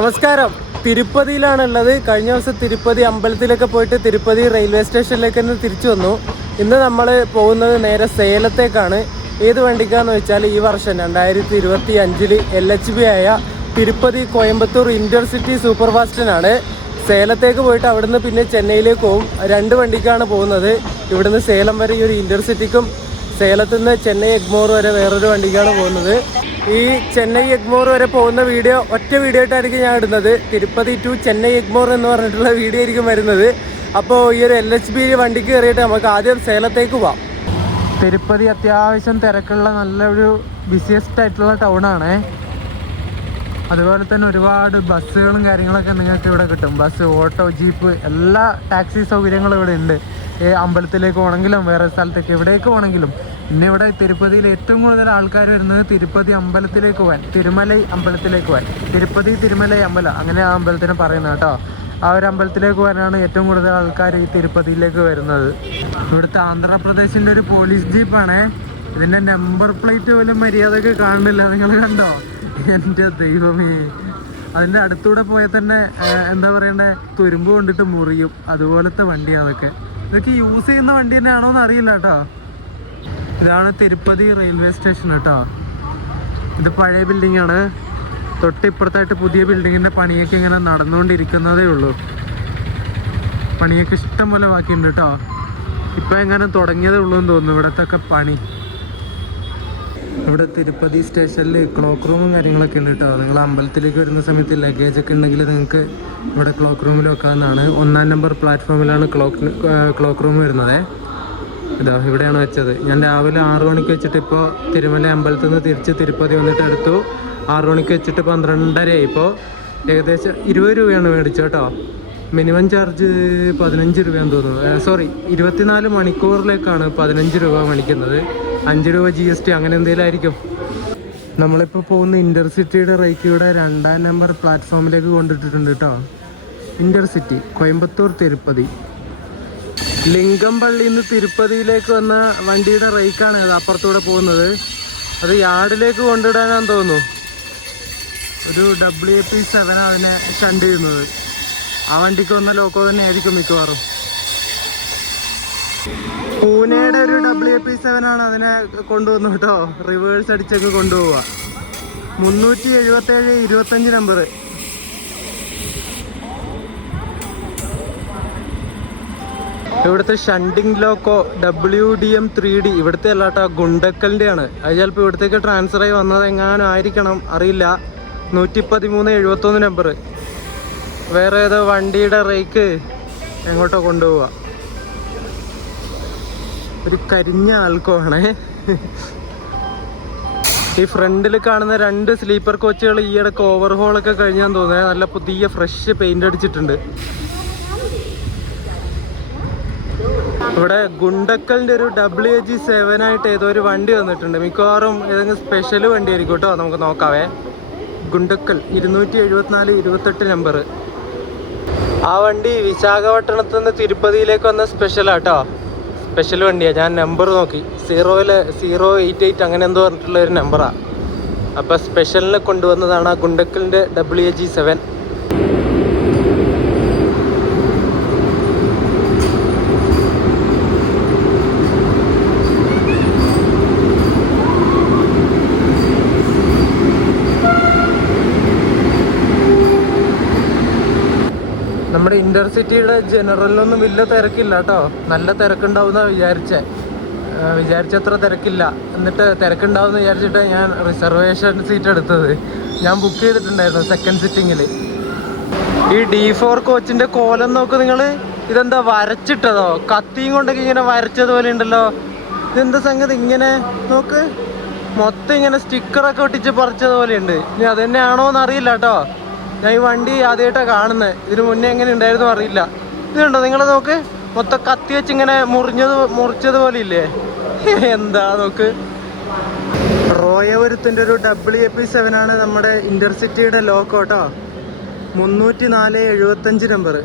നമസ്കാരം. തിരുപ്പതിയിലാണുള്ളത്. കഴിഞ്ഞ ദിവസം തിരുപ്പതി അമ്പലത്തിലൊക്കെ പോയിട്ട് തിരുപ്പതി റെയിൽവേ സ്റ്റേഷനിലേക്ക് തന്നെ തിരിച്ചു വന്നു. ഇന്ന് നമ്മൾ പോകുന്നത് നേരെ സേലത്തേക്കാണ്. ഏത് വണ്ടിക്കാന്ന് വെച്ചാൽ ഈ വർഷം 2025 LHB ആയ തിരുപ്പതി കോയമ്പത്തൂർ ഇന്റർസിറ്റി സൂപ്പർ ഫാസ്റ്റിനാണ്. സേലത്തേക്ക് പോയിട്ട് അവിടുന്ന് പിന്നെ ചെന്നൈയിലേക്ക് പോകും. 2 വണ്ടിക്കാണ് പോകുന്നത്. ഇവിടുന്ന് സേലം വരെ ഈ ഒരു ഇന്റർസിറ്റിക്കും സേലത്തു നിന്ന് ചെന്നൈ എഗ്മോർ വരെ വേറൊരു വണ്ടിക്കാണ് പോകുന്നത്. ഈ ചെന്നൈ എഗ്മോർ വരെ പോകുന്ന വീഡിയോ ഒറ്റ വീഡിയോ ആയിട്ടായിരിക്കും ഞാൻ ഇടുന്നത്. തിരുപ്പതി ടു ചെന്നൈ എഗ്മോർ എന്ന് പറഞ്ഞിട്ടുള്ള വീഡിയോ ആയിരിക്കും വരുന്നത്. അപ്പോൾ ഈ ഒരു LHB വണ്ടിക്ക് കയറിയിട്ട് നമുക്ക് ആദ്യം സേലത്തേക്ക് പോവാം. തിരുപ്പതി അത്യാവശ്യം തിരക്കുള്ള നല്ലൊരു ബിസിയസ്റ്റ് ആയിട്ടുള്ള ടൗണാണ്. അതുപോലെ തന്നെ ഒരുപാട് ബസ്സുകളും കാര്യങ്ങളൊക്കെ നിങ്ങൾക്ക് ഇവിടെ കിട്ടും. ബസ്, ഓട്ടോ, ജീപ്പ്, എല്ലാ ടാക്സി സൗകര്യങ്ങളും ഇവിടെ ഉണ്ട്. അമ്പലത്തിലേക്ക് പോകണമെങ്കിലും വേറെ സ്ഥലത്തേക്ക് എവിടേക്ക് പോകണമെങ്കിലും. പിന്നെ ഇവിടെ തിരുപ്പതിയിൽ ഏറ്റവും കൂടുതൽ ആൾക്കാർ വരുന്നത് തിരുപ്പതി അമ്പലത്തിലേക്ക് പോകാൻ, തിരുമലൈ അമ്പലത്തിലേക്ക് പോകാൻ. തിരുപ്പതി തിരുമലൈ അമ്പലം, അങ്ങനെ ആ അമ്പലത്തിന് പറയുന്നത് കേട്ടോ. ആ ഒരു അമ്പലത്തിലേക്ക് പോകാനാണ് ഏറ്റവും കൂടുതൽ ആൾക്കാർ ഈ തിരുപ്പതിയിലേക്ക് വരുന്നത്. ഇവിടുത്തെ ആന്ധ്രാപ്രദേശിൻ്റെ ഒരു പോലീസ് ജീപ്പാണ്. ഇതിൻ്റെ നമ്പർ പ്ലേറ്റ് പോലും മര്യാദക്ക് കാണുന്നില്ല. നിങ്ങൾ കണ്ടോ? എൻ്റെ ദൈവമേ, അതിൻ്റെ അടുത്തൂടെ പോയാൽ തന്നെ എന്താ പറയണ്ടേ, തുരുമ്പ് കൊണ്ടിട്ട് മുറിയും. അതുപോലത്തെ വണ്ടിയാണ് അതൊക്കെ. ഇതൊക്കെ യൂസ് ചെയ്യുന്ന വണ്ടി തന്നെയാണോ എന്ന് അറിയില്ല കേട്ടോ. ഇതാണ് തിരുപ്പതി റെയിൽവേ സ്റ്റേഷൻ കേട്ടോ. ഇത് പഴയ ബിൽഡിങ്ങാണ്. തൊട്ടിപ്പുറത്തായിട്ട് പുതിയ ബിൽഡിങ്ങിൻ്റെ പണിയൊക്കെ ഇങ്ങനെ നടന്നുകൊണ്ടിരിക്കുന്നതേ ഉള്ളൂ. പണിയൊക്കെ ഇഷ്ടം പോലെ ബാക്കിയുണ്ട് കേട്ടോ. ഇപ്പം എങ്ങനെ തുടങ്ങിയതേ ഉള്ളൂ എന്ന് തോന്നുന്നു ഇവിടത്തെ ഒക്കെ പണി. ഇവിടെ തിരുപ്പതി സ്റ്റേഷനിൽ ക്ലോക്ക് റൂമും കാര്യങ്ങളൊക്കെ ഉണ്ട് കേട്ടോ. നിങ്ങൾ അമ്പലത്തിലേക്ക് വരുന്ന സമയത്ത് ലഗേജൊക്കെ ഉണ്ടെങ്കിൽ നിങ്ങൾക്ക് ഇവിടെ ക്ലോക്ക് റൂമിൽ വെക്കാവുന്നതാണ്. 1-ാം നമ്പർ പ്ലാറ്റ്ഫോമിലാണ് ക്ലോക്ക് റൂം വരുന്നത്. ഇതാ ഇവിടെയാണ് വെച്ചത്. ഞാൻ രാവിലെ 6 മണിക്ക് വെച്ചിട്ട് ഇപ്പോൾ തിരുമല അമ്പലത്തിൽ നിന്ന് തിരിച്ച് തിരുപ്പതി വന്നിട്ട് എടുത്തു. 6 മണിക്ക് വെച്ചിട്ട് 12:30 ഇപ്പോൾ ഏകദേശം 20 രൂപയാണ് മേടിച്ചത് കേട്ടോ. മിനിമം ചാർജ് 15 രൂപയാണെന്ന് തോന്നുന്നു. സോറി, 24 മണിക്കൂറിലേക്കാണ് 15 രൂപ മേടിക്കുന്നത്. 5 രൂപ GST അങ്ങനെ എന്തെങ്കിലും ആയിരിക്കും. നമ്മളിപ്പോൾ പോകുന്ന ഇൻ്റർസിറ്റിയുടെ റേക്കിയുടെ 2-ാം നമ്പർ പ്ലാറ്റ്ഫോമിലേക്ക് കൊണ്ടിട്ടിട്ടുണ്ട് കേട്ടോ. ഇൻ്റർസിറ്റി കോയമ്പത്തൂർ തിരുപ്പതി. ലിംഗംപള്ളിയിൽ നിന്ന് തിരുപ്പതിയിലേക്ക് വന്ന വണ്ടിയുടെ റേക്കാണ് അത് അപ്പുറത്തൂടെ പോകുന്നത്. അത് യാർഡിലേക്ക് കൊണ്ടിടാനാന്ന് തോന്നുന്നു. ഒരു WP7 അതിനെ ഷണ്ട് ചെയ്യുന്നത്. ആ വണ്ടിക്ക് വന്ന ലോക്കോ തന്നെ ആയിരിക്കും മിക്കവാറും. പൂനെയുടെ ഒരു WP7 ആണ് അതിനെ കൊണ്ടുവന്നു കേട്ടോ. റിവേഴ്സ് അടിച്ചൊക്കെ കൊണ്ടുപോവുക. 377 25 നമ്പർ. ഇവിടുത്തെ ഷണ്ടിങ് ലോക്കോ WDM 3D ഇവിടുത്തെ അല്ല കേട്ടോ, ഗുണ്ടക്കലിൻ്റെ ആണ്. അത് ചിലപ്പോൾ ഇവിടത്തേക്ക് ട്രാൻസ്ഫർ ആയി വന്നത് എങ്ങാനും ആയിരിക്കണം, അറിയില്ല. 113 71 നമ്പർ. വേറെ ഏതോ വണ്ടിയുടെ റേക്ക് എങ്ങോട്ടോ കൊണ്ടുപോവുക. ഒരു കരിഞ്ഞ ആൾക്കോ ആണേ. ഈ ഫ്രണ്ടിൽ കാണുന്ന 2 സ്ലീപ്പർ കോച്ചുകൾ ഈയിടക്ക് ഓവർഹോളൊക്കെ കഴിഞ്ഞാന്ന് തോന്നുന്നത്. നല്ല പുതിയ ഫ്രഷ് പെയിന്റ് അടിച്ചിട്ടുണ്ട്. ഇവിടെ ഗുണ്ടക്കലിൻ്റെ ഒരു WG7 ആയിട്ട് ഏതോ ഒരു വണ്ടി വന്നിട്ടുണ്ട്. മിക്കവാറും ഏതെങ്കിലും സ്പെഷ്യൽ വണ്ടി ആയിരിക്കും കേട്ടോ. നമുക്ക് നോക്കാവേ. ഗുണ്ടക്കൽ 274 28 നമ്പർ. ആ വണ്ടി വിശാഖപട്ടണത്ത് നിന്ന് തിരുപ്പതിയിലേക്ക് വന്ന സ്പെഷ്യലാട്ടോ. സ്പെഷ്യൽ വണ്ടിയാണ്. ഞാൻ നമ്പർ നോക്കി, 088 അങ്ങനെ എന്തോ പറഞ്ഞിട്ടുള്ള ഒരു നമ്പറാണ്. അപ്പോൾ സ്പെഷ്യലിനെ കൊണ്ടുവന്നതാണ് ആ ഗുണ്ടക്കലിൻ്റെ WG7. നമ്മുടെ ഇൻ്റർസിറ്റിയുടെ ജനറലിനൊന്നും വലിയ തിരക്കില്ല കേട്ടോ. നല്ല തിരക്കുണ്ടാവുന്ന വിചാരിച്ചത്ര തിരക്കില്ല. എന്നിട്ട് തിരക്കുണ്ടാവുമെന്ന് വിചാരിച്ചിട്ട് ഞാൻ റിസർവേഷൻ സീറ്റ് എടുത്തത്. ഞാൻ ബുക്ക് ചെയ്തിട്ടുണ്ടായിരുന്നു 2nd സിറ്റിങ്ങിൽ. ഈ D4 കോച്ചിൻ്റെ കോലം നോക്ക് നിങ്ങൾ. ഇതെന്താ വരച്ചിട്ടതോ? കത്തിയും കൊണ്ടൊക്കെ ഇങ്ങനെ വരച്ചതുപോലെ ഉണ്ടല്ലോ. ഇതെന്താ സംഗതി? ഇങ്ങനെ നോക്ക്, മൊത്തം ഇങ്ങനെ സ്റ്റിക്കറൊക്കെ ഒട്ടിച്ച് പറിച്ചതുപോലെ ഉണ്ട്. ഇനി അത് തന്നെയാണോ എന്ന് അറിയില്ല കേട്ടോ. ഞാൻ ഈ വണ്ടി ആദ്യമായിട്ടാണ് കാണുന്നത്. ഇതിന് മുന്നേ എങ്ങനെ ഉണ്ടായിരുന്നു അറിയില്ല. ഇതുണ്ടോ നിങ്ങൾ നോക്ക്, മൊത്തം കത്തി വെച്ച് ഇങ്ങനെ മുറിച്ചതുപോലെ ഇല്ലേ? എന്താ നോക്ക്. റോയപുരത്തിൻ്റെ ഒരു WP7 ആണ് നമ്മുടെ ഇൻ്റർസിറ്റിയുടെ ലോക്കോ കേട്ടോ. 304 75 നമ്പർ.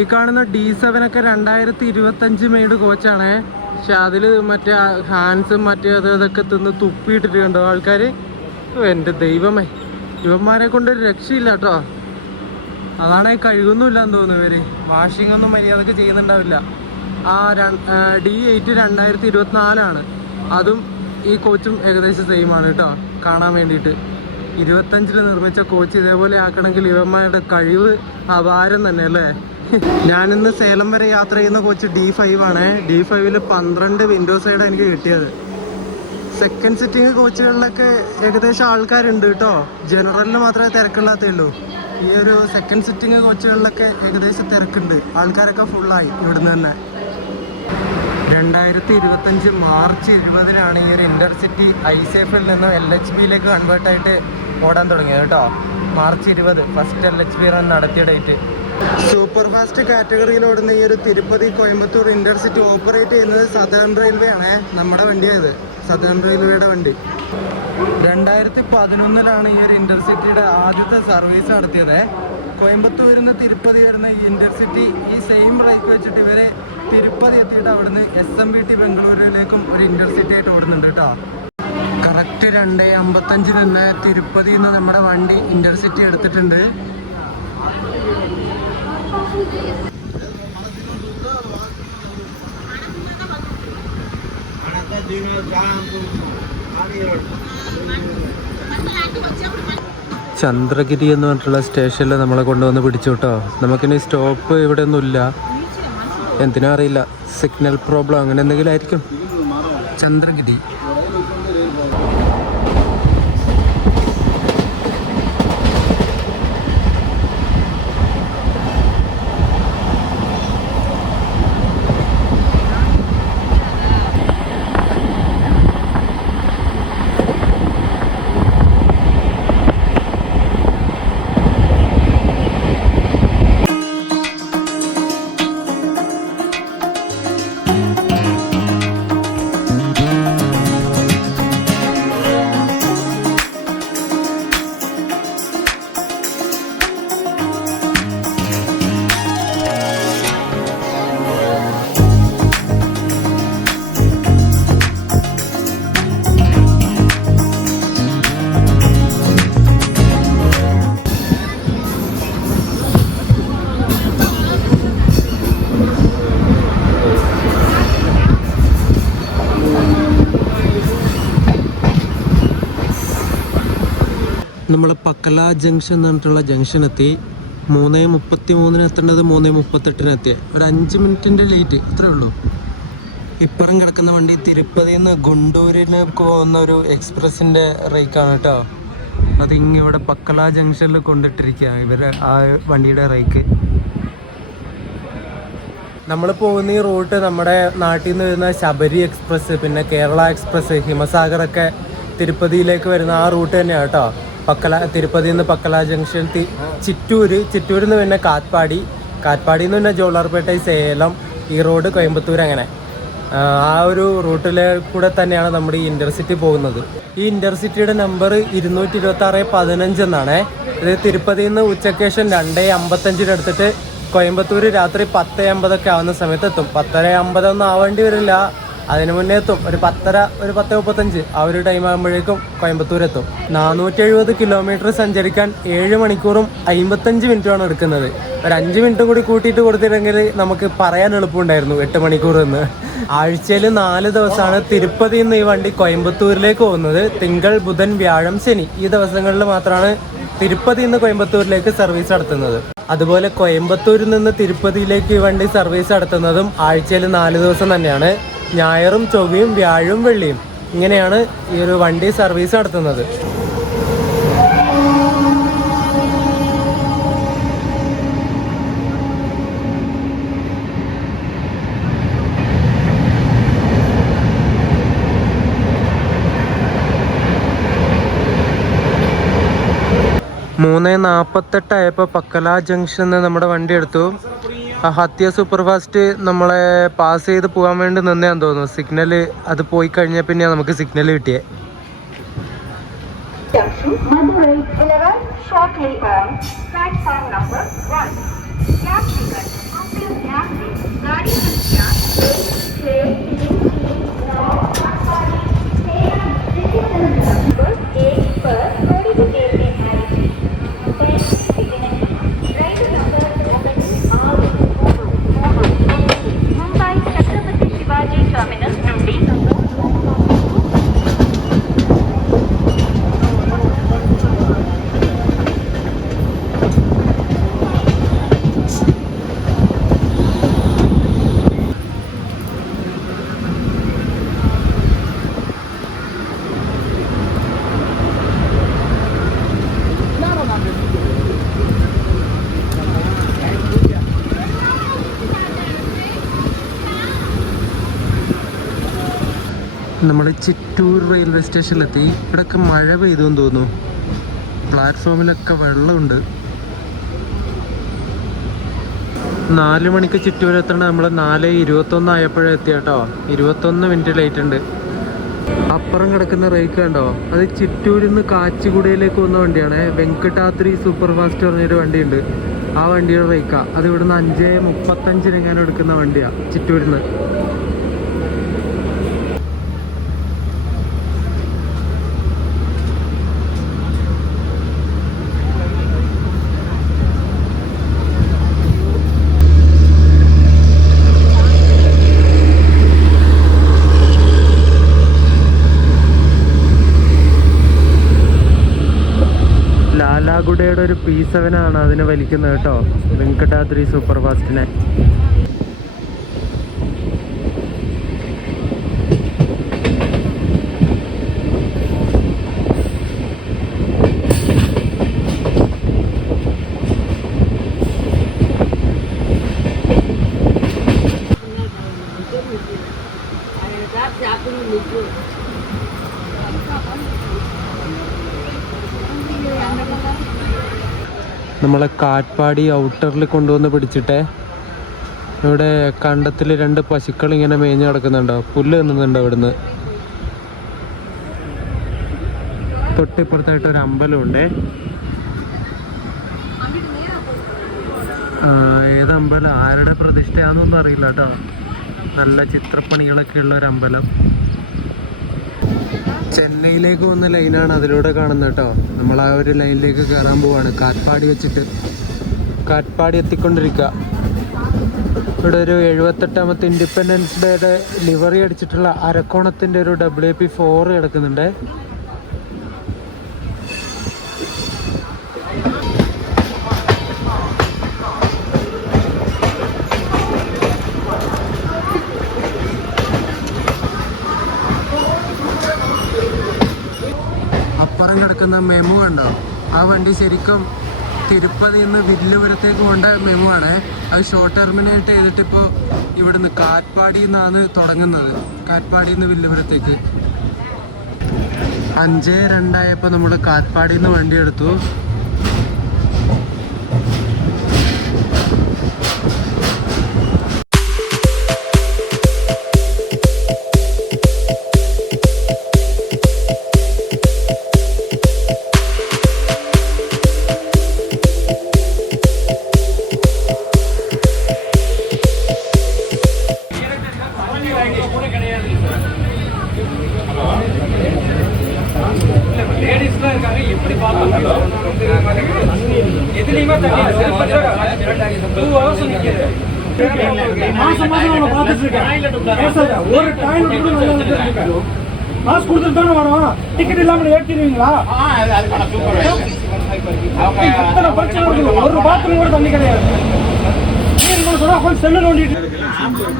ഈ കാണുന്ന D7 ഒക്കെ 2025 മെയ്ഡ് കോച്ചാണ്. പക്ഷെ അതിൽ മറ്റേ ഹാൻസും മറ്റേ അതൊക്കെ തിന്ന് തുപ്പിയിട്ടിട്ട് കണ്ടോ ആൾക്കാർ. എൻ്റെ ദൈവമേ, ഇവന്മാരെ കൊണ്ടൊരു രക്ഷയില്ല കേട്ടോ. അതാണ് കഴുകുന്നില്ലാന്ന് തോന്നുന്നു ഇവര്. വാഷിംഗ് ഒന്നും മര്യാദക്ക് ചെയ്യുന്നുണ്ടാവില്ല. ആ D8 2024 അതും ഈ കോച്ചും ഏകദേശം സെയിം ആണ് കേട്ടോ. കാണാൻ വേണ്ടിയിട്ട് 25 നിർമ്മിച്ച കോച്ച് ഇതേപോലെ ആക്കണമെങ്കിൽ ഇവന്മാരുടെ കഴിവ് അപാരം തന്നെ അല്ലേ. ഞാനിന്ന് സേലം വരെ യാത്ര ചെയ്യുന്ന കോച്ച് D5 ആണ്. D5 12 വിൻഡോ സൈഡ് എനിക്ക് കിട്ടിയത്. സെക്കൻഡ് സിറ്റിംഗ് കോച്ചുകളിലൊക്കെ ഏകദേശം ആൾക്കാരുണ്ട് കേട്ടോ. ജനറലിന് മാത്രമേ തിരക്കില്ലാത്തേ ഉള്ളൂ. ഈ ഒരു സെക്കൻഡ് സിറ്റിംഗ് കോച്ചുകളിലൊക്കെ ഏകദേശം തിരക്കുണ്ട്. ആൾക്കാരൊക്കെ ഫുള്ളായി ഇവിടുന്ന് തന്നെ. 2025 മാർച്ച് 20 ഈ ഒരു ഇന്റർസിറ്റി ISAFിൽ നിന്ന് LHBയിലേക്ക് കൺവേർട്ടായിട്ട് ഓടാൻ തുടങ്ങിയത് കേട്ടോ. മാർച്ച് 20 ഫസ്റ്റ് LHB റൺ നടത്തിയ ഡേറ്റ്. സൂപ്പർ ഫാസ്റ്റ് കാറ്റഗറിയിൽ ഓടുന്ന ഈ ഒരു തിരുപ്പതി കോയമ്പത്തൂർ ഇന്റർസിറ്റി ഓപ്പറേറ്റ് ചെയ്യുന്നത് സദേൺ റെയിൽവേ ആണ്. നമ്മുടെ വണ്ടിയായത്, സദേൺ റെയിൽവേയുടെ വണ്ടി. 2011 ഈ ഒരു ഇന്റർസിറ്റിയുടെ ആദ്യത്തെ സർവീസ് നടത്തിയത്. കോയമ്പത്തൂരിൽ നിന്ന് തിരുപ്പതി വരുന്ന ഈ ഇന്റർസിറ്റി ഈ സെയിം റേക്ക് വെച്ചിട്ട് ഇവരെ തിരുപ്പതി എത്തിയിട്ട് അവിടുന്ന് SMBT ബംഗളൂരുവിലേക്കും ഒരു ഇന്റർസിറ്റി ആയിട്ട് ഓടുന്നുണ്ട് കേട്ടോ. കറക്റ്റ് 2:55 നിന്ന് തിരുപ്പതിയിൽ നിന്ന് നമ്മുടെ വണ്ടി ഇന്റർസിറ്റി എടുത്തിട്ടുണ്ട്. ചന്ദ്രഗിരി എന്ന് പറഞ്ഞിട്ടുള്ള സ്റ്റേഷനിൽ നമ്മളെ കൊണ്ടുവന്ന് പിടിച്ചു കേട്ടോ. നമുക്കിനി സ്റ്റോപ്പ് ഇവിടെ ഒന്നുമില്ല. എന്തിനാ അറിയില്ല, സിഗ്നൽ പ്രോബ്ലം അങ്ങനെ എന്തെങ്കിലും ആയിരിക്കും. ചന്ദ്രഗിരി. നമ്മൾ പക്കല ജംഗ്ഷൻ എന്ന് പറഞ്ഞിട്ടുള്ള ജംഗ്ഷൻ എത്തി. 3:33 എത്തേണ്ടത് 3:38 എത്തി. ഒരു 5 മിനിറ്റിൻ്റെ ലേറ്റ്, ഇത്രേ ഉള്ളൂ. ഇപ്പുറം കിടക്കുന്ന വണ്ടി തിരുപ്പതിയിൽ നിന്ന് ഗുണ്ടൂരിന് പോകുന്ന ഒരു എക്സ്പ്രസിൻ്റെ റേക്കാണ് കേട്ടോ. അത് ഇങ്ങിവിടെ പക്കല ജംഗ്ഷനിൽ കൊണ്ടിട്ടിരിക്കുക ഇവരെ ആ വണ്ടിയുടെ റേക്ക്. നമ്മൾ പോകുന്ന ഈ റൂട്ട് നമ്മുടെ നാട്ടിൽ നിന്ന് വരുന്ന ശബരി എക്സ്പ്രസ്, പിന്നെ കേരള എക്സ്പ്രസ്, ഹിമസാഗറൊക്കെ തിരുപ്പതിയിലേക്ക് വരുന്ന ആ റൂട്ട് തന്നെയാണ് കേട്ടോ. തിരുപ്പതിയിൽ നിന്ന് പക്കല ജംഗ്ഷൻ, ചിറ്റൂരിൽ നിന്ന് പിന്നെ കാറ്റ്പാടിയിൽ നിന്ന് പിന്നെ ജോളാർപേട്ട, സേലം, ഈ റോഡ് കോയമ്പത്തൂർ, അങ്ങനെ ആ ഒരു റൂട്ടിലെ കൂടെ തന്നെയാണ് നമ്മുടെ ഈ ഇന്റർസിറ്റി പോകുന്നത്. ഈ ഇന്റർസിറ്റിയുടെ നമ്പർ 226-15 എന്നാണ്. ഇത് തിരുപ്പതിയിൽ നിന്ന് ഉച്ചക്കേഷൻ 2:55 എടുത്തിട്ട് കോയമ്പത്തൂർ രാത്രി 10:50 ആവുന്ന സമയത്ത് എത്തും. 10:50 ഒന്നും ആവേണ്ടി വരില്ല, അതിന് മുന്നേ എത്തും. ഒരു 10:35 ആ ഒരു ടൈം ആകുമ്പോഴേക്കും കോയമ്പത്തൂർ എത്തും. 470 കിലോമീറ്റർ സഞ്ചരിക്കാൻ 7 മണിക്കൂറും 55 മിനിറ്റുമാണ് എടുക്കുന്നത്. ഒരു 5 മിനിറ്റും കൂടി കൂട്ടിയിട്ട് കൊടുത്തിട്ടെങ്കിൽ നമുക്ക് പറയാൻ എളുപ്പമുണ്ടായിരുന്നു 8 മണിക്കൂർ എന്ന്. ആഴ്ചയിൽ 4 ദിവസമാണ് തിരുപ്പതിയിൽ നിന്ന് ഈ വണ്ടി കോയമ്പത്തൂരിലേക്ക് പോകുന്നത്. തിങ്കൾ, ബുധൻ, വ്യാഴം, ശനി ഈ ദിവസങ്ങളിൽ മാത്രമാണ് തിരുപ്പതിയിൽ നിന്ന് കോയമ്പത്തൂരിലേക്ക് സർവീസ് നടത്തുന്നത്. അതുപോലെ കോയമ്പത്തൂരിൽ നിന്ന് തിരുപ്പതിയിലേക്ക് ഈ വണ്ടി സർവീസ് നടത്തുന്നതും ആഴ്ചയിൽ 4 ദിവസം തന്നെയാണ്. ഞായറും ചൊവ്വയും വ്യാഴവും വെള്ളിയും ഇങ്ങനെയാണ് ഈ ഒരു വണ്ടി സർവീസ് നടത്തുന്നത്. മൂന്ന് 48 ആയപ്പോൾ പക്കല ജംഗ്ഷനിൽ നമ്മുടെ വണ്ടി എടുത്തു. ഹത്യ സൂപ്പർ ഫാസ്റ്റ് നമ്മളെ പാസ് ചെയ്ത് പോകാൻ വേണ്ടി നിന്നേന്ന് തോന്നുന്നു. സിഗ്നൽ അത് പോയി കഴിഞ്ഞാൽ പിന്നെ നമുക്ക് സിഗ്നൽ കിട്ടിയേ. നമ്മൾ ചിറ്റൂർ റെയിൽവേ സ്റ്റേഷനിലെത്തി. ഇവിടെയൊക്കെ മഴ പെയ്തുവെന്ന് തോന്നുന്നു. പ്ലാറ്റ്ഫോമിലൊക്കെ വെള്ളമുണ്ട്. 4 മണിക്ക് ചിറ്റൂർ എത്തണം. നമ്മൾ 4:21 ആയപ്പോഴേ എത്തി കേട്ടോ. 21 മിനിറ്റ് ലേറ്റ് ഉണ്ട്. അപ്പുറം കിടക്കുന്ന റേക്ക് കണ്ടോ, അത് ചിറ്റൂരിൽ നിന്ന് കാച്ചിഗുഡയിലേക്ക് വന്ന വണ്ടിയാണ്. വെങ്കടാദ്രി സൂപ്പർ ഫാസ്റ്റ് പറഞ്ഞൊരു വണ്ടിയുണ്ട്. ആ വണ്ടിയുടെ റേക്കാ. അത് ഇവിടുന്ന് 5:35 എങ്ങാനും എടുക്കുന്ന വണ്ടിയാണ് ചിറ്റൂരിൽ നിന്ന്. ലാലാഗുഡയുടെ ഒരു P7 ആണ് അതിനെ വലിക്കുന്നത് കേട്ടോ, വെങ്കടാദ്രി സൂപ്പർ ഫാസ്റ്റിനെ. നമ്മളെ കാറ്റ്പാടി ഔട്ടറിൽ കൊണ്ടുവന്ന് പിടിച്ചിട്ടേ. ഇവിടെ കണ്ടത്തിൽ 2 പശുക്കൾ ഇങ്ങനെ മേഞ്ഞ് കിടക്കുന്നുണ്ടോ, പുല്ല് തിന്നുന്നുണ്ടോ. ഇവിടുന്ന് തൊട്ടിപ്പുറത്തായിട്ട് ഒരു അമ്പലമുണ്ടേ. ഏതമ്പലം, ആരുടെ പ്രതിഷ്ഠയാണെന്നൊന്നും അറിയില്ല കേട്ടോ. നല്ല ചിത്രപ്പണികളൊക്കെ ഉള്ള ഒരു അമ്പലം. ചെന്നൈയിലേക്ക് പോകുന്ന ലൈനാണ് അതിലൂടെ കാണുന്നത് കേട്ടോ. നമ്മൾ ആ ഒരു ലൈനിലേക്ക് കയറാൻ പോവാണ്. കാറ്റ്പാടി വെച്ചിട്ട് കാറ്റ്പാടി എത്തിക്കൊണ്ടിരിക്കുക. ഇവിടെ ഒരു 78ാമത്തെ ഇൻഡിപെൻഡൻസ് ഡേയുടെ ലിവറി അടിച്ചിട്ടുള്ള അരക്കോണത്തിൻ്റെ ഒരു WP4 കിടക്കുന്നുണ്ട്. അപ്പുറം കിടക്കുന്ന മെമു ഉണ്ടോ, ആ വണ്ടി ശരിക്കും തിരുപ്പതിയിൽ നിന്ന് വില്ലുപുരത്തേക്ക് പോകേണ്ട മെമു ആണ്. അത് ഷോർട്ട് ടെർമിനേറ്റ് ചെയ്തിട്ടിപ്പോൾ ഇവിടുന്ന് കാറ്റ്പാടിയിൽ നിന്നാണ് തുടങ്ങുന്നത്. കാറ്റ്പാടിയിൽ നിന്ന് വില്ലുപുരത്തേക്ക് 5:02 ആയപ്പോൾ നമ്മൾ കാറ്റ്പാടിയിൽ നിന്ന് വണ്ടി എടുത്തു. காசு கொடுத்துட்டு வரோம், டிக்கெட் இல்லாம ஏற்றிடுவீங்களா? எத்தனை பிரச்சனை இருக்குது, ஒரு பாத்ரூம் கூட தண்ணி கிடையாது.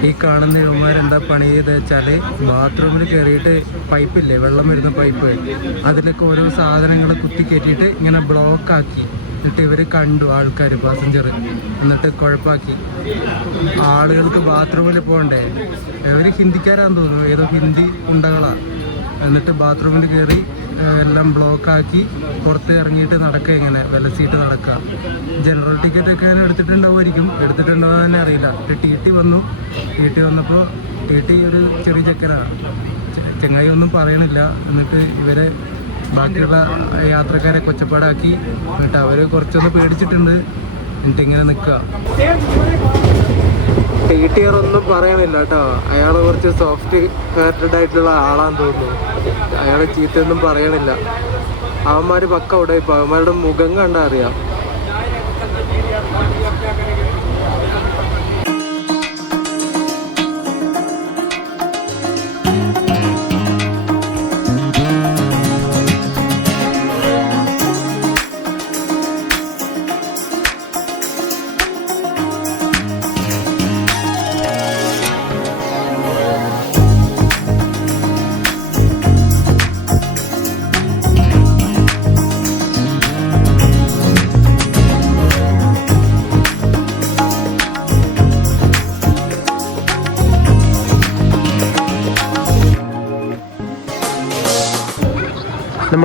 ഈ കാണുന്ന ഇവന്മാരെന്താ പണി ചെയ്ത് വെച്ചാല്, ബാത്റൂമിൽ കയറിയിട്ട് പൈപ്പില്ലേ, വെള്ളം വരുന്ന പൈപ്പ്, അതിലൊക്കെ ഓരോ സാധനങ്ങൾ കുത്തി കയറ്റിയിട്ട് ഇങ്ങനെ ബ്ലോക്ക് ആക്കി. എന്നിട്ട് ഇവർ കണ്ടു, ആൾക്കാർ പാസഞ്ചർ, എന്നിട്ട് കുഴപ്പമാക്കി. ആളുകൾക്ക് ബാത്റൂമിൽ പോകണ്ടേ, ഇവർ ഹിന്ദിക്കാരാന്ന് തോന്നുന്നു, ഏതോ ഹിന്ദി ഉണ്ടകളാണ്. എന്നിട്ട് ബാത്റൂമിൽ കയറി എല്ലാം ബ്ലോക്കാക്കി പുറത്ത് ഇറങ്ങിയിട്ട് നടക്കുക, ഇങ്ങനെ വിലസിയിട്ട് നടക്കുക. ജനറൽ ടിക്കറ്റൊക്കെ എടുത്തിട്ടുണ്ടാവുമായിരിക്കും, എടുത്തിട്ടുണ്ടോ എന്ന് തന്നെ അറിയില്ല. ടി വന്നു. ടി വന്നപ്പോൾ ടി ഒരു ചെറിയ ചെക്കനാണ്, ചെങ്ങായി ഒന്നും പറയണില്ല. എന്നിട്ട് ഇവരെ ബാക്കിയുള്ള യാത്രക്കാരെ കൊച്ചപ്പാടാക്കി. എന്നിട്ട് അവർ കുറച്ചൊന്ന് പേടിച്ചിട്ടുണ്ട്. എന്നിട്ട് ഇങ്ങനെ നിൽക്കുക. ടി ഒന്നും പറയണില്ല കേട്ടോ. അയാൾ കുറച്ച് സോഫ്റ്റ് ഹാർട്ടഡ് ആയിട്ടുള്ള ആളാന്ന് തോന്നുന്നു. അയാളെ ചീത്തയൊന്നും പറയണില്ല. അവന്മാർ പക്ക അവിടെ ഇപ്പം അവന്മാരുടെ മുഖം കണ്ടാൽ അറിയാം.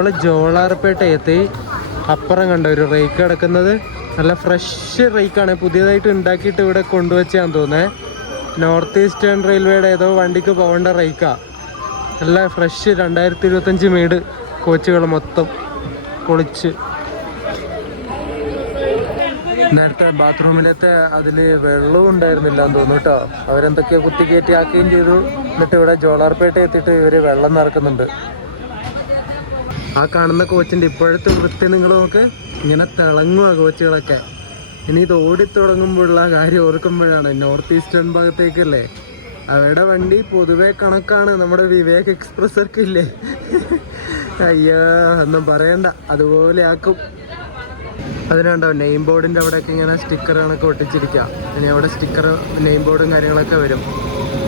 നമ്മൾ ജോളാർപേട്ട എത്തി. അപ്പുറം കണ്ട ഒരു റേക്ക് കിടക്കുന്നത്, നല്ല ഫ്രഷ് റേക്കാണ്, പുതിയതായിട്ട് ഉണ്ടാക്കിയിട്ട് ഇവിടെ കൊണ്ടുവച്ചാന്ന് തോന്നുന്നത്. നോർത്ത് ഈസ്റ്റേൺ റെയിൽവേയുടെ ഏതോ വണ്ടിക്ക് പോകേണ്ട റേക്കാ. നല്ല ഫ്രഷ് 2025 മെയ്ഡ് കോച്ചുകൾ മൊത്തം പൊളിച്ച്. നേരത്തെ ബാത്റൂമിലത്തെ അതിൽ വെള്ളവും ഉണ്ടായിരുന്നില്ല എന്ന് തോന്നുന്നു കേട്ടോ. അവരെന്തൊക്കെയോ കുത്തിക്കയറ്റി ആക്കുകയും ചെയ്തു. എന്നിട്ട് ഇവിടെ ജോളാർപേട്ട എത്തിയിട്ട് ഇവർ വെള്ളം നിറക്കുന്നുണ്ട്. ആ കാണുന്ന കോച്ചിൻ്റെ ഇപ്പോഴത്തെ വൃത്തി നിങ്ങൾ നോക്ക്, ഇങ്ങനെ തിളങ്ങുക കോച്ചുകളൊക്കെ. ഇനി ഇത് ഓടിത്തുടങ്ങുമ്പോഴുള്ള കാര്യം ഓർക്കുമ്പോഴാണ്, നോർത്ത് ഈസ്റ്റേൺ ഭാഗത്തേക്കല്ലേ അവരുടെ വണ്ടി പൊതുവെ കണക്കാണ്. നമ്മുടെ വിവേക് എക്സ്പ്രസ്സൊക്കെ ഇല്ലേ, അയ്യോ ഒന്നും പറയണ്ട, അതുപോലെ ആക്കും. അതിനുണ്ടോ നെയിം ബോർഡിൻ്റെ അവിടെയൊക്കെ ഇങ്ങനെ സ്റ്റിക്കറുകളൊക്കെ ഒട്ടിച്ചിരിക്കുക. ഇനി അവിടെ സ്റ്റിക്കർ നെയിം ബോർഡും കാര്യങ്ങളൊക്കെ വരും.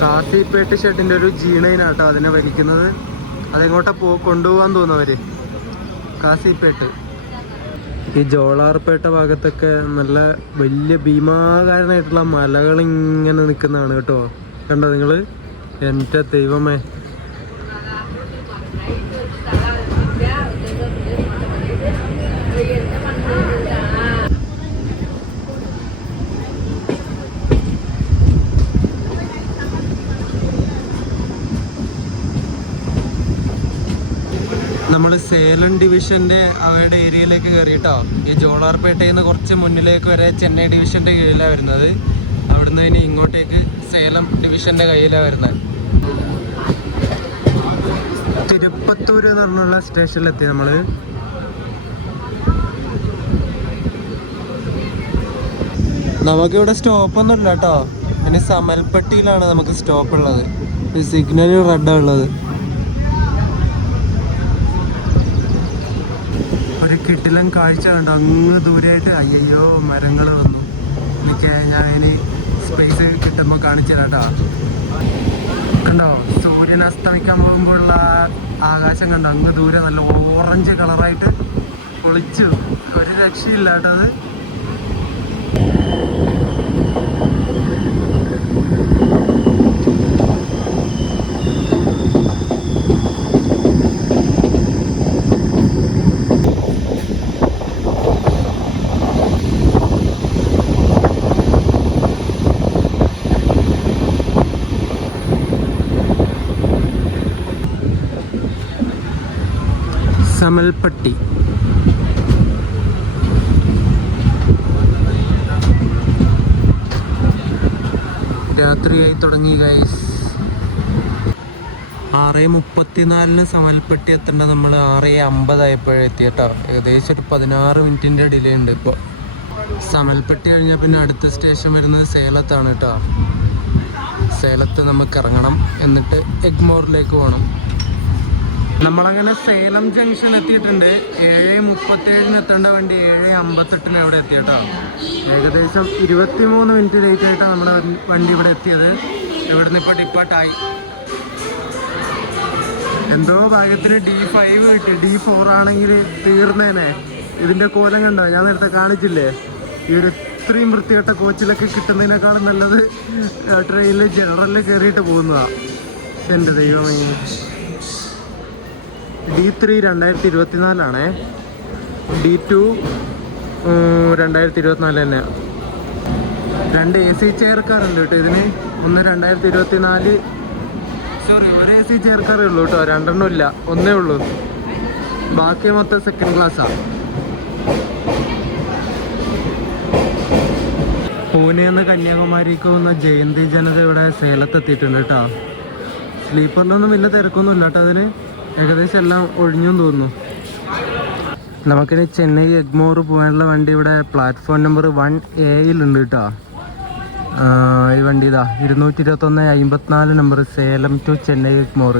കാസിപ്പേട്ട് ഷെഡിൻ്റെ ഒരു ജീണയിനാട്ടോ അതിനെ വലിക്കുന്നത്. അതെങ്ങോട്ടാ കൊണ്ടുപോകാൻ തോന്നുന്നവർ, കാസിപ്പേട്ട്. ഈ ജോളാർപേട്ട ഭാഗത്തൊക്കെ നല്ല വലിയ ഭീമാകാരനായിട്ടുള്ള മലകൾ ഇങ്ങനെ നിൽക്കുന്നതാണ് കേട്ടോ. കണ്ടോ നിങ്ങൾ? എൻ്റെ ദൈവമേ, നമ്മൾ സേലം ഡിവിഷൻ്റെ അവരുടെ ഏരിയയിലേക്ക് കയറിയിട്ടോ. ഈ ജോളാർപേട്ടയിൽ നിന്ന് കുറച്ച് മുന്നിലേക്ക് വരെ ചെന്നൈ ഡിവിഷൻ്റെ കീഴിലാണ് വരുന്നത്. അവിടുന്ന് ഇനി ഇങ്ങോട്ടേക്ക് സേലം ഡിവിഷൻ്റെ കയ്യിലാണ് വരുന്നത്. തിരുപ്പത്തൂർ എന്ന് പറഞ്ഞുള്ള സ്റ്റേഷനിലെത്തി നമ്മൾ. നമുക്കിവിടെ സ്റ്റോപ്പൊന്നും ഇല്ല കേട്ടോ. ഇനി സമൽപ്പട്ടിയിലാണ് നമുക്ക് സ്റ്റോപ്പ് ഉള്ളത്. സിഗ്നൽ റെഡാണ് ഉള്ളത്. ഒരു കിട്ടിലം കാഴ്ച കണ്ടോ അങ്ങ് ദൂരെയായിട്ട്. അയ്യോ മരങ്ങൾ വന്നു. എനിക്ക് ഞാൻ ഇനി സ്പേസ് കിട്ടുമ്പോൾ കാണിച്ചു തരാം കേട്ടോ. കണ്ടോ സൂര്യൻ അസ്തമിക്കാൻ പോകുമ്പോഴുള്ള ആകാശം കണ്ടോ, അങ്ങ് ദൂരെ നല്ല ഓറഞ്ച് കളറായിട്ട് പൊളിച്ചു. ഒരു രക്ഷയില്ല കേട്ടോ അത്. സമൽപ്പട്ടി. രാത്രിയായി തുടങ്ങി ഗൈസ്. 6:34 സമൽപ്പട്ടി എത്തേണ്ട നമ്മൾ 6:50 ആയപ്പോഴെത്തി കേട്ടോ. ഏകദേശം ഒരു 16 മിനിറ്റിൻ്റെ ഡിലേ ഉണ്ട് ഇപ്പോൾ. സമൽപ്പട്ടി കഴിഞ്ഞാൽ പിന്നെ അടുത്ത സ്റ്റേഷൻ വരുന്നത് സേലത്താണ് കേട്ടോ. സേലത്ത് നമുക്ക് ഇറങ്ങണം, എന്നിട്ട് എഗ്മോറിലേക്ക് പോകണം. നമ്മളങ്ങനെ സേലം ജംഗ്ഷൻ എത്തിയിട്ടുണ്ട്. 7:37 എത്തേണ്ട വണ്ടി 7:58 അവിടെ എത്തി കേട്ടോ. ഏകദേശം 23 മിനിറ്റ് ലേറ്റ് ആയിട്ടാണ് നമ്മുടെ വണ്ടി ഇവിടെ എത്തിയത്. ഇവിടുന്ന് ഇപ്പോൾ ഡിപ്പാർട്ടായി. എന്തോ ഭാഗ്യത്തിന് D5 കിട്ടി. D4 ആണെങ്കിൽ തീർന്നേനെ. ഇതിൻ്റെ കോലം കണ്ടോ, ഞാൻ നേരത്തെ കാണിച്ചില്ലേ. ഈ ഒരു ഇത്രയും വൃത്തികെട്ട കോച്ചിലൊക്കെ കിട്ടുന്നതിനേക്കാളും നല്ലത് ട്രെയിനിൽ ജനറലിൽ കയറിയിട്ട് പോകുന്നതാണ്. എൻ്റെ ദൈവമേ. D3 2024 D2 2024 തന്നെ. 2 AC ചെയർ കാറുണ്ട് കേട്ടോ ഇതിന്. ഒന്ന് 2024, സോറി ഒരു AC ചെയർ കാറേ ഉള്ളൂ കേട്ടോ, 2 ഇല്ല, ഒന്നേ ഉള്ളൂ. ബാക്കി മൊത്തം സെക്കൻഡ് ക്ലാസ്സാണ്. പൂനെന്ന് കന്യാകുമാരിക്ക് പോകുന്ന ജയന്തി ജനത ഇവിടെ സേലത്തെത്തിയിട്ടുണ്ട് കേട്ടോ. സ്ലീപ്പറിലൊന്നും വലിയ തിരക്കൊന്നും ഇല്ല കേട്ടോ അതിന്. ഏകദേശം എല്ലാം ഒഴിഞ്ഞെന്ന് തോന്നുന്നു. നമുക്കിനി ചെന്നൈ എഗ്മോർ പോകാനുള്ള വണ്ടി ഇവിടെ പ്ലാറ്റ്ഫോം നമ്പർ 1A കേട്ടോ. ഈ വണ്ടി ഇതാ 221-54 നമ്പർ, സേലം ടു ചെന്നൈ എഗ്മോർ.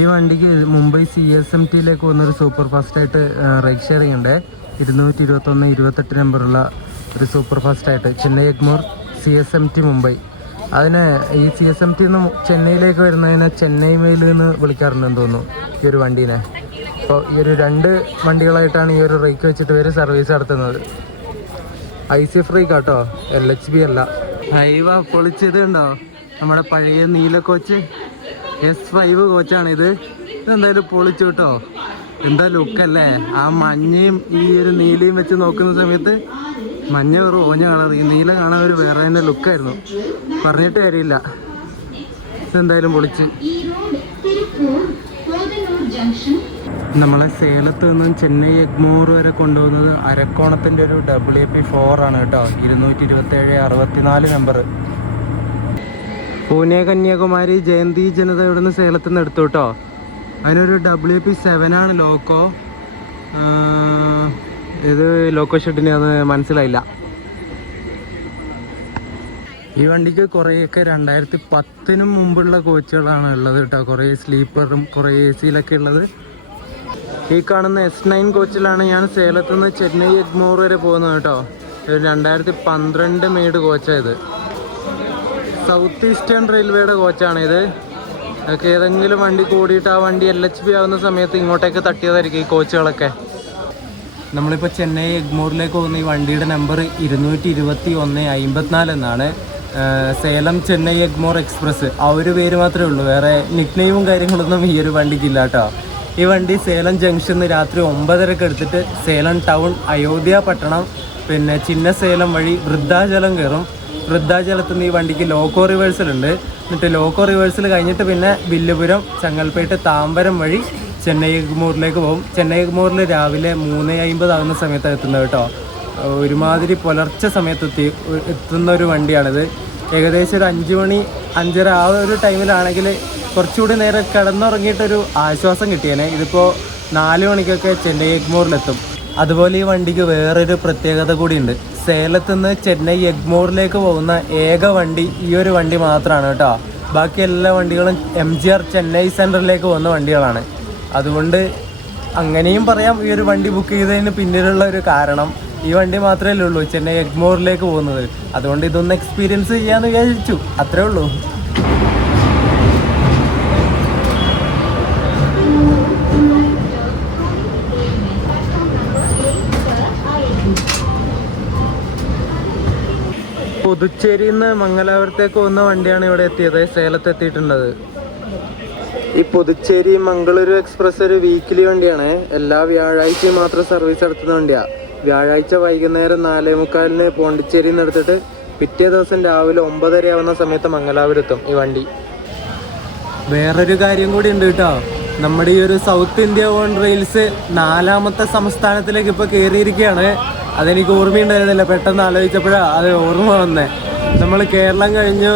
ഈ വണ്ടിക്ക് മുംബൈ CSMTയിലേക്ക് പോകുന്നൊരു സൂപ്പർ ഫാസ്റ്റായിട്ട് റൈഡ് ഷെയറിംഗ് ഉണ്ട്. 221-28 നമ്പറുള്ള ഒരു സൂപ്പർ ഫാസ്റ്റായിട്ട് ചെന്നൈ എഗ്മോർ CSMT മുംബൈ. അതിന് ഈ CSMT ചെന്നൈയിലേക്ക് വരുന്നതിനെ ചെന്നൈ മെയിൽ എന്ന് വിളിക്കാറുണ്ടെന്ന് തോന്നുന്നു ഈ ഒരു വണ്ടീനെ. അപ്പോൾ ഈ ഒരു 2 വണ്ടികളായിട്ടാണ് ഈ ഒരു റേക്ക് വെച്ചിട്ട് ഇവർ സർവീസ് നടത്തുന്നത്. IC ഫ്രീ കേട്ടോ, LHB അല്ല. ഹൈവ പൊളിച്ചത് ഉണ്ടോ, നമ്മുടെ പഴയ നീല കോച്ച് S5 കോച്ചാണിത്. ഇതെന്തായാലും പൊളിച്ചു കേട്ടോ. എന്താ ലുക്കല്ലേ? ആ മഞ്ഞയും ഈ ഒരു നീലയും വെച്ച് നോക്കുന്ന സമയത്ത് മഞ്ഞ ഒരു ഓഞ്ഞ കളർ, ഈ നീല കാണാൻ ഒരു വേറെ തന്നെ ലുക്കായിരുന്നു. പറഞ്ഞിട്ട് കാര്യമില്ല. ഇതെന്തായാലും പൊളിച്ച്. നമ്മളെ സേലത്ത് നിന്നും ചെന്നൈ എഗ്മോർ വരെ കൊണ്ടുപോകുന്നത് അരക്കോണത്തിൻ്റെ ഒരു WP4 ആണ് കേട്ടോ. 227/64 നമ്പർ. പൂനെ കന്യാകുമാരി ജയന്തി ജനത ഇവിടെ നിന്ന് സേലത്ത് നിന്ന് എടുത്തു കേട്ടോ. അതിനൊരു WP7 ആണ് ലോക്കോ. ഇത് ലോക്കോ ഷെഡിന് അത് മനസ്സിലായില്ല. ഈ വണ്ടിക്ക് കുറേയൊക്കെ 2010 മുമ്പുള്ള കോച്ചുകളാണ് ഉള്ളത് കേട്ടോ. കുറേ സ്ലീപ്പറും കുറേ AC-യിലൊക്കെ ഉള്ളത്. ഈ കാണുന്ന S9 കോച്ചിലാണ് ഞാൻ സേലത്ത് നിന്ന് ചെന്നൈ എഗ്മോർ വരെ പോകുന്നത് കേട്ടോ. 2012 മെയ്ഡ് കോച്ചായത്. സൗത്ത് ഈസ്റ്റേൺ റെയിൽവേയുടെ കോച്ചാണിത്. അതൊക്കെ ഏതെങ്കിലും വണ്ടി കൂടിയിട്ട് ആ വണ്ടി LHB ആവുന്ന സമയത്ത് ഇങ്ങോട്ടേക്ക് തട്ടിയതായിരിക്കും ഈ കോച്ചുകളൊക്കെ. നമ്മളിപ്പോൾ ചെന്നൈ എഗ്മോറിലേക്ക് പോകുന്ന ഈ വണ്ടിയുടെ നമ്പർ 221/54 എന്നാണ്. സേലം ചെന്നൈ എഗ്മോർ എക്സ്പ്രസ് ആ ഒരു പേര് മാത്രമേ ഉള്ളൂ. വേറെ നിക്നെയിമും കാര്യങ്ങളൊന്നും ഈ ഒരു വണ്ടിക്കില്ല കേട്ടോ. ഈ വണ്ടി സേലം ജംഗ്ഷനിൽ രാത്രി 9:30 എടുത്തിട്ട് സേലം ടൗൺ, അയോധ്യ പട്ടണം, പിന്നെ ചിന്നസേലം വഴി വൃദ്ധാചലം കയറും. വൃദ്ധാചലത്ത് നിന്ന് ഈ വണ്ടിക്ക് ലോക്കോ റിവേഴ്സൽ ഉണ്ട്. എന്നിട്ട് ലോക്കോ റിവേഴ്സൽ കഴിഞ്ഞിട്ട് പിന്നെ വില്ലുപുരം, ചങ്ങൽപ്പേട്ട്, താമ്പരം വഴി ചെന്നൈ എഗ്മോറിലേക്ക് പോകും. ചെന്നൈ എഗ്മോറിൽ രാവിലെ 3:50 ആകുന്ന സമയത്താണ് എത്തുന്നത് കേട്ടോ. ഒരുമാതിരി പുലർച്ചെ സമയത്ത് എത്തുന്ന ഒരു വണ്ടിയാണിത്. ഏകദേശം ഒരു 5 മണി 5:30 ആ ഒരു ടൈമിലാണെങ്കിൽ കുറച്ചുകൂടി നേരം കിടന്നുറങ്ങിയിട്ടൊരു ആശ്വാസം കിട്ടിയേനെ. ഇതിപ്പോൾ 4 മണിക്കൊക്കെ ചെന്നൈ എഗ്മോറിലെത്തും. അതുപോലെ ഈ വണ്ടിക്ക് വേറൊരു പ്രത്യേകത കൂടിയുണ്ട്. സേലത്ത് നിന്ന് ചെന്നൈ എഗ്മോറിലേക്ക് പോകുന്ന ഏക വണ്ടി ഈ ഒരു വണ്ടി മാത്രമാണ് കേട്ടോ. ബാക്കി എല്ലാ വണ്ടികളും MGR ചെന്നൈ സെൻട്രലിലേക്ക് പോകുന്ന വണ്ടികളാണ്. അതുകൊണ്ട് അങ്ങനെയും പറയാം ഈ ഒരു വണ്ടി ബുക്ക് ചെയ്തതിന് പിന്നിലുള്ള ഒരു കാരണം. ഈ വണ്ടി മാത്രമേ ഉള്ളൂ ചെന്നൈ എഗ്മോറിലേക്ക് പോകുന്നത്. അതുകൊണ്ട് ഇതൊന്ന് എക്സ്പീരിയൻസ് ചെയ്യാമെന്ന് വിചാരിച്ചു, അത്രേ ഉള്ളൂ. പുതുച്ചേരിയിൽ നിന്ന് മംഗലാപുരത്തേക്ക് പോകുന്ന വണ്ടിയാണ് ഇവിടെ എത്തിയത്, സേലത്ത് എത്തിയിട്ടുള്ളത്. ഈ പുതുച്ചേരി മംഗളൂരു എക്സ്പ്രസ് ഒരു വീക്കിലി വണ്ടിയാണ്. എല്ലാ വ്യാഴാഴ്ചയും മാത്രം സർവീസ് നടത്തുന്ന വണ്ടിയാണ്. വ്യാഴാഴ്ച വൈകുന്നേരം 4:45 പോണ്ടിച്ചേരിയിൽ നിന്ന് എടുത്തിട്ട് പിറ്റേ ദിവസം രാവിലെ 9:30 ആവുന്ന സമയത്ത് മംഗലാപുരത്തും ഈ വണ്ടി. വേറൊരു കാര്യം കൂടി ഉണ്ട് കേട്ടോ. നമ്മുടെ ഈ ഒരു സൗത്ത് ഇന്ത്യ ഓൺ റെയിൽസ് 4ാമത്തെ സംസ്ഥാനത്തിലേക്ക് ഇപ്പോൾ കയറിയിരിക്കുകയാണ്. അതെനിക്ക് ഓർമ്മയുണ്ടായിരുന്നില്ല, പെട്ടെന്ന് ആലോചിച്ചപ്പോഴാണ് അത് ഓർമ്മ വന്നേ. നമ്മൾ കേരളം കഴിഞ്ഞു,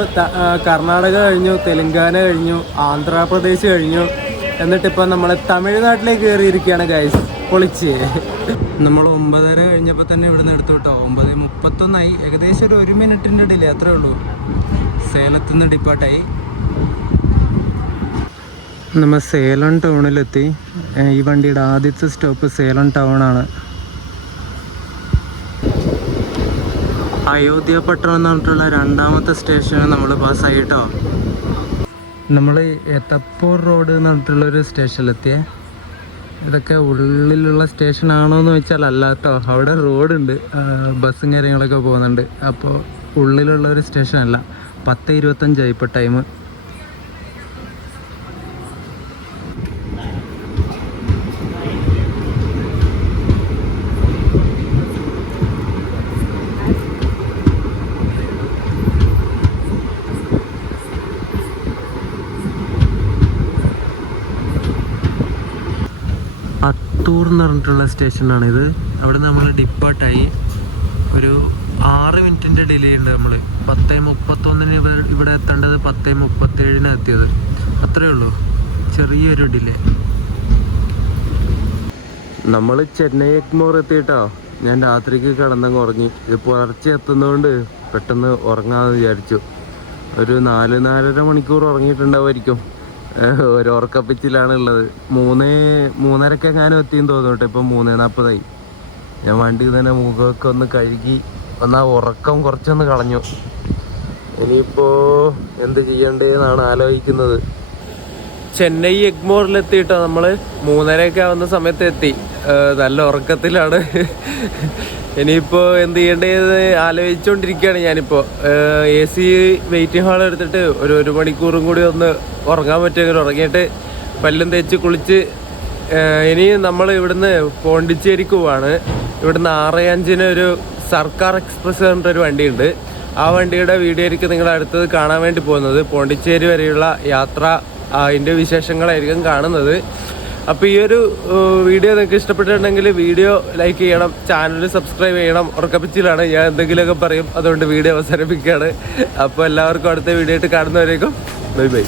കർണാടക കഴിഞ്ഞു, തെലുങ്കാന കഴിഞ്ഞു, ആന്ധ്രാപ്രദേശ് കഴിഞ്ഞു, എന്നിട്ടിപ്പോൾ നമ്മൾ തമിഴ്നാട്ടിലേക്ക് കയറിയിരിക്കുകയാണ് ഗൈസ്. പൊളിച്ച് നമ്മൾ 9:30 കഴിഞ്ഞപ്പോൾ തന്നെ ഇവിടെ നിന്ന് എടുത്തു കേട്ടോ. 9:31 ഏകദേശം ഒരു 1 മിനിറ്റിൻ്റെ ഡിലേ, അത്രേ ഉള്ളൂ. സേലത്ത് നിന്ന് ഡിപ്പാർട്ടായി. നമ്മൾ സേലം ടൗണിലെത്തി. ഈ വണ്ടിയുടെ ആദ്യത്തെ സ്റ്റോപ്പ് സേലം ടൗണാണ്. അയോധ്യ പട്ടണം എന്ന് പറഞ്ഞിട്ടുള്ള 2ാമത്തെ സ്റ്റേഷന് നമ്മൾ പാസ്സായി കേട്ടോ. നമ്മൾ എത്തപ്പൂർ റോഡ് എന്ന് പറഞ്ഞിട്ടുള്ളൊരു സ്റ്റേഷനിലെത്തിയേ. ഇതൊക്കെ ഉള്ളിലുള്ള സ്റ്റേഷനാണോ എന്ന് വെച്ചാൽ അല്ല കേട്ടോ. അവിടെ റോഡുണ്ട്, ബസ്സും കാര്യങ്ങളൊക്കെ പോകുന്നുണ്ട്. അപ്പോൾ ഉള്ളിലുള്ളൊരു സ്റ്റേഷനല്ല. 10:25 ഇപ്പോൾ ടൈം. അത്തൂർ എന്ന് പറഞ്ഞിട്ടുള്ള സ്റ്റേഷനാണിത്. അവിടെ നമ്മൾ ഡിപ്പാർട്ടായി. ഒരു 6 മിനിറ്റിൻ്റെ ഡിലേ ഉണ്ട്. നമ്മൾ 10:31 ഇവിടെ എത്തേണ്ടത് 10:37 എത്തിയത്, അത്രേ ഉള്ളൂ. ചെറിയൊരു ഡിലേ. നമ്മൾ ചെന്നൈ എഗ്മോർ എത്തിയിട്ടോ. ഞാൻ രാത്രിക്ക് കിടന്നങ്ങ് ഉറങ്ങി. ഇത് പുലർച്ചെ എത്തുന്നതുകൊണ്ട് പെട്ടെന്ന് ഉറങ്ങാമെന്ന് വിചാരിച്ചു. ഒരു 4-4.5 മണിക്കൂർ ഉറങ്ങിയിട്ടുണ്ടാവുമായിരിക്കും. ഒരു ഉറക്കപ്പിച്ചിലാണുള്ളത്. 3:30 എങ്ങാനും എത്തിയെന്ന് തോന്നുന്നു കേട്ടോ. ഇപ്പം 3:40. ഞാൻ വണ്ടി തന്നെ മുഖമൊക്കെ ഒന്ന് കഴുകി ഒന്ന് ആ ഉറക്കം കുറച്ചൊന്ന് കളഞ്ഞു. ഇനിയിപ്പോൾ എന്ത് ചെയ്യണ്ടേന്നാണ് ആലോചിക്കുന്നത്. ചെന്നൈ എഗ്മോറിലെത്തിയിട്ടോ. നമ്മൾ 3:30 ആവുന്ന സമയത്ത് എത്തി. നല്ല ഉറക്കത്തിലാണ്. ഇനിയിപ്പോൾ എന്ത് ചെയ്യേണ്ടതെന്ന് ആലോചിച്ചുകൊണ്ടിരിക്കുകയാണ് ഞാനിപ്പോൾ. AC വെയിറ്റിംഗ് ഹാൾ എടുത്തിട്ട് ഒരു മണിക്കൂറും കൂടി ഒന്ന് ഉറങ്ങാൻ പറ്റുമെങ്കിൽ ഉറങ്ങിയിട്ട് പല്ലും തേച്ച് കുളിച്ച് ഇനി നമ്മൾ ഇവിടുന്ന് പോണ്ടിച്ചേരിക്ക് പോവാണ്. ഇവിടുന്ന് 6:05 ഒരു സർക്കാർ എക്സ്പ്രസ് പറഞ്ഞിട്ടൊരു വണ്ടിയുണ്ട്. ആ വണ്ടിയുടെ വീഡിയോ ആയിരിക്കും നിങ്ങൾ അടുത്തത് കാണാൻ വേണ്ടി പോകുന്നത്. പോണ്ടിച്ചേരി വരെയുള്ള യാത്ര, അതിൻ്റെ വിശേഷങ്ങളായിരിക്കും കാണുന്നത്. അപ്പോൾ ഈ ഒരു വീഡിയോ നിങ്ങൾക്ക് ഇഷ്ടപ്പെട്ടിട്ടുണ്ടെങ്കിൽ വീഡിയോ ലൈക്ക് ചെയ്യണം, ചാനൽ സബ്സ്ക്രൈബ് ചെയ്യണം. ഉറക്കപ്പിച്ചിലാണ് ഞാൻ എന്തെങ്കിലുമൊക്കെ പറയും, അതുകൊണ്ട് വീഡിയോ അവസാനിപ്പിക്കുകയാണ്. അപ്പോൾ എല്ലാവർക്കും അടുത്ത വീഡിയോ ആയിട്ട് കാണുന്നവരേക്കും ബൈ ബൈ.